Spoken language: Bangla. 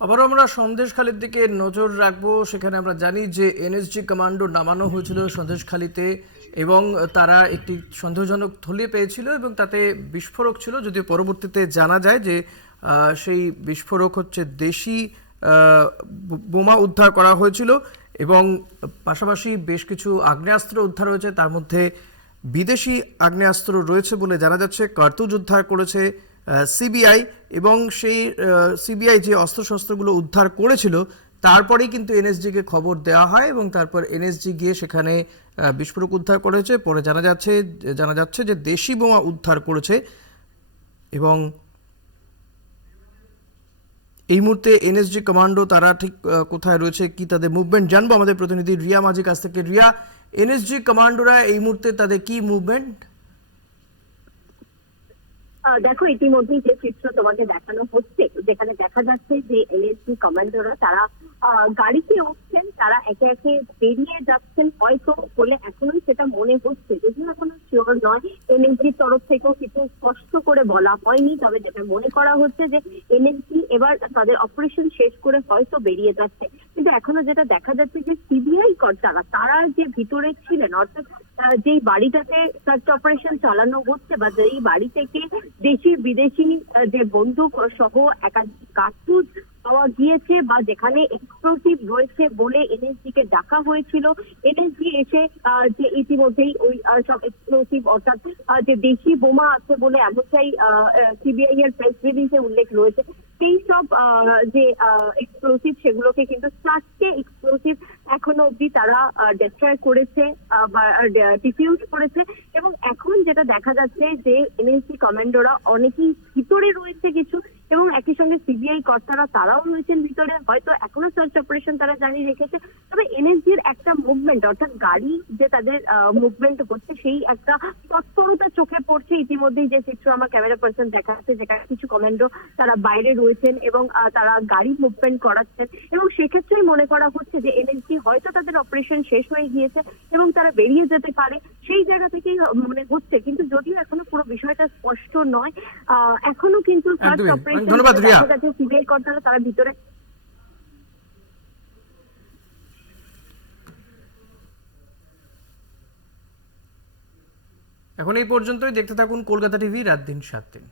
আবারও আমরা সন্দেশখালির দিকে নজর রাখবো। সেখানে আমরা জানি যে এনএসজি কমান্ডো নামানো হয়েছিল সন্দেশখালিতে এবং তারা একটি সন্দেহজনক থলি পেয়েছিল এবং তাতে বিস্ফোরক ছিল, যদিও পরবর্তীতে জানা যায় যে সেই বিস্ফোরক হচ্ছে দেশি বোমা উদ্ধার করা হয়েছিল এবং পাশাপাশি বেশ কিছু আগ্নেয়াস্ত্র উদ্ধার হয়েছে। তার মধ্যে বিদেশি আগ্নেয়াস্ত্র রয়েছে বলে জানা যাচ্ছে। কার্তুজ উদ্ধার করেছে সিবিআই এবং সেই সিবিআই যে অস্ত্রশস্ত্রগুলো উদ্ধার করেছিল তারপরেই কিন্তু এনএসজিকে খবর দেওয়া হয় এবং তারপর এনএসজি গিয়ে সেখানে বিস্ফোরক উদ্ধার করেছে। পরে জানা যাচ্ছে যে দেশি বোমা উদ্ধার করেছে এবং এই মুহূর্তে এনএসজি কমান্ডো তারা ঠিক কোথায় রয়েছে, কি তাদের মুভমেন্ট জানবো আমাদের প্রতিনিধি রিয়া মাঝির কাছ থেকে। রিয়া, এনএসজি কমান্ডোরা এই মুহূর্তে তাদের কি মুভমেন্ট? দেখো, ইতিমধ্যেই যে চিত্র তোমাকে দেখানো হচ্ছে, যেখানে দেখা যাচ্ছে যে এনএসজি কমান্ডোরা তারা গাড়িতে উঠছেন, তারা একে একে বেরিয়ে যাচ্ছেন হয়তো বলে এখনোই সেটা মনে হচ্ছে, যদিও এখনো শিওর নয়। এনএসজির তরফ থেকেও কিছু স্পষ্ট করে বলা হয়নি, তবে যেটা মনে করা হচ্ছে যে এনএসজি এবার তাদের অপারেশন শেষ করে হয়তো বেরিয়ে যাচ্ছে। কিন্তু এখনো যেটা দেখা যাচ্ছে যে সিবিআই কর্তারা তারা যে ভিতরে ছিলেন, অর্থাৎ যেই বাড়িটাতে সার্চ অপারেশন চালানো হচ্ছে বা যেই বাড়ি থেকে দেশি বিদেশি যে বন্দুক সহ একাধিক কার্তুজ পাওয়া গিয়েছে বা যেখানে এক্সপ্লোসিভ রয়েছে বলে এনএসজি কে ডাকা হয়েছিল, এনএসজি এসে যে ইতিমধ্যেই ওই সব এক্সপ্লোসিভ অর্থাৎ যে দেশি বোমা আছে বলে এমনটাই সিবিআই এর প্রেস রিলিজে উল্লেখ রয়েছে, সেই সব যে এক্সপ্লোসিভ সেগুলোকে কিন্তু 4টে এক্সপ্লোসিভ এখনো অব্দি তারা ডিস্ট্রয় করেছে বা ডিফিউজ করেছে। এবং এখন যেটা দেখা যাচ্ছে যে এনএসজি কমান্ডোরা অনেকেই ভিতরে রয়েছে কিছু, এবং একই সঙ্গে সিবিআই কর্তারা তারাও রয়েছেন ভিতরে, হয়তো এখনো সার্চ অপারেশন তারা জারি রেখেছে। তবে এনএসজির একটা মুভমেন্ট, অর্থাৎ গাড়ি যে তাদের মুভমেন্ট হচ্ছে, সেই একটা তৎপরতা চোখে পড়ছে ইতিমধ্যেই, যে চিত্র আমার ক্যামেরা পার্সন দেখাচ্ছে, যেখানে কিছু কমান্ডো তারা বাইরে রয়েছেন এবং তারা গাড়ি মুভমেন্ট করাচ্ছেন। এবং সেক্ষেত্রেই মনে করা হচ্ছে যে এনএসজি হয়তো তাদের অপারেশন শেষ হয়ে গিয়েছে এবং তারা বেরিয়ে যেতে পারে, সেই জায়গা থেকেই মনে হচ্ছে। কিন্তু যদিও এখনো পুরো বিষয়টা স্পষ্ট নয়, এখনো কিন্তু সার্চ অপারেশন ধন্যবাদ রিয়া। দেখা যাচ্ছে সিবিআই কর্তারা তারা ভিতরে। এখন এই পর্যন্তই। দেখতে থাকুন কলকাতা টিভি রাত দিন 7 দিন।